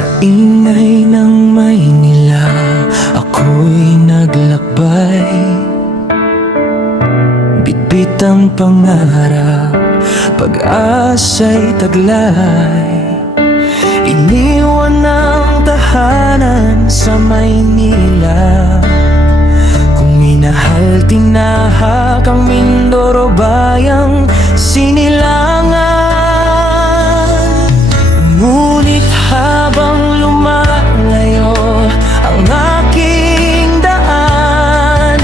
Sa ingay ng Maynila, ako'y naglakbay. Bitbit ang pangarap, pag-asa'y taglay. Iniwan ang tahanan sa Maynila. Kung minahal, tinahak ang Mindoro, bayang sinilangan. Ngunit habang lumalayo ang aking daan,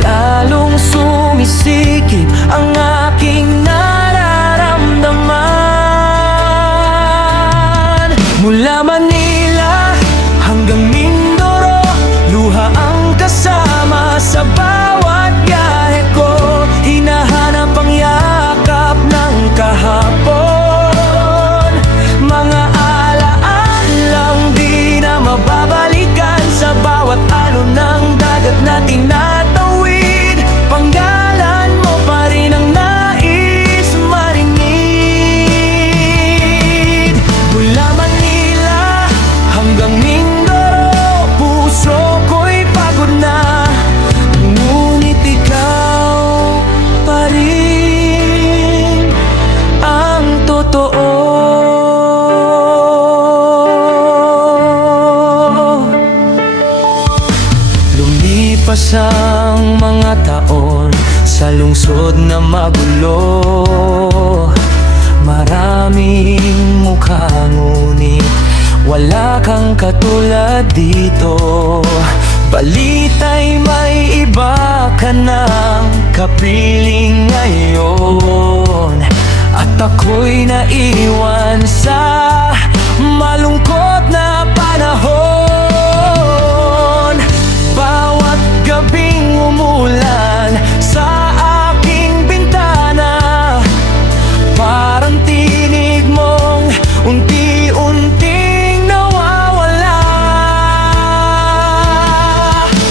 lalong sumisikip ang aking nararamdaman. Mula Manila hanggang Mindoro, luha ang kasama sa bawat biyahe ko. Hinahanap ang yakap ng kahapon, mga alaalang di na mababalikan. Sa bawat alon ng dagat na tinatawid, panggalan mo pa rin ang nais marinig. Mula Manila hanggang Mindoro, puso ko'y pagod na, ngunit ikaw pa rin ang totoo. Lumipas ang mga taon sa lungsod na magulo. Maraming mukha ngunit wala kang katulad dito. Balita'y may iba ka ng kapiling ngayon, at ako'y naiwan sa malungkot na panahon. Bawat gabing umulan sa aking bintana, parang tinig mong unti-unting nawawala.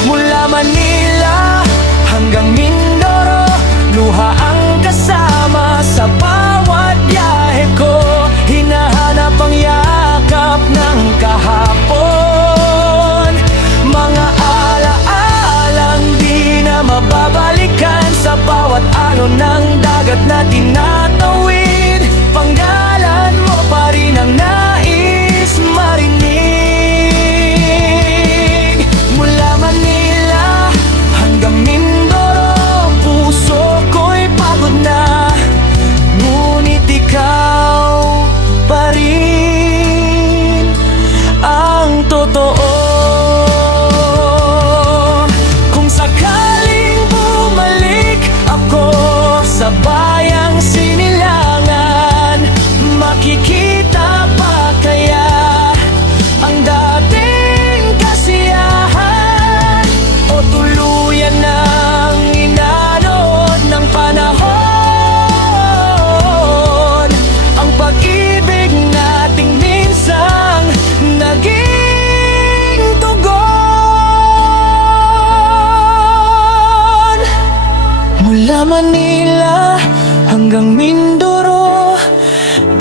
Mula Manila hanggang Mindoro, luha ang kasama sa bawat biyahe ko. Hinahanap ang yakap ng kahapon, mga alaalang di na mababalikan. Sa bawat alon ng dagat na tinatawid, panggalan mo pa rin ang nais marinig. Mula Manila hanggang Mindoro, puso ko'y pagod na, ngunit ikaw pa rin ang totoo. Kung sakaling bumalik ako sa bayang sinilangan, makikita pa kaya ang dating kasiyahan, o tuluyan ng inanod ng panahon ang pag-ibig nating minsang naging tugon. Mula Manila hanggang Mindoro,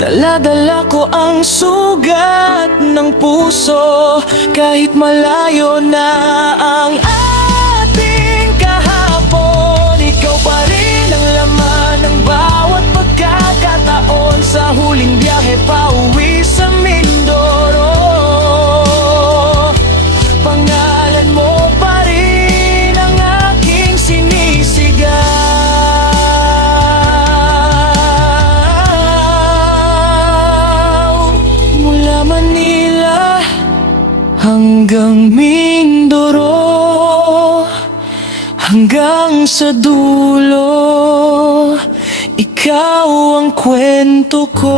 dala-dala ko ang sugat ng puso. Kahit malayo na ang ating kahapon, ikaw pa rin ang laman ng bawat pagkakataon. Sa huling biyahe pauwi sa Mindoro, pangalan mo pa rin ang aking sinisigaw. Mula Manila hanggang Mindoro, hanggang sa dulo, ikaw ang kwento ko.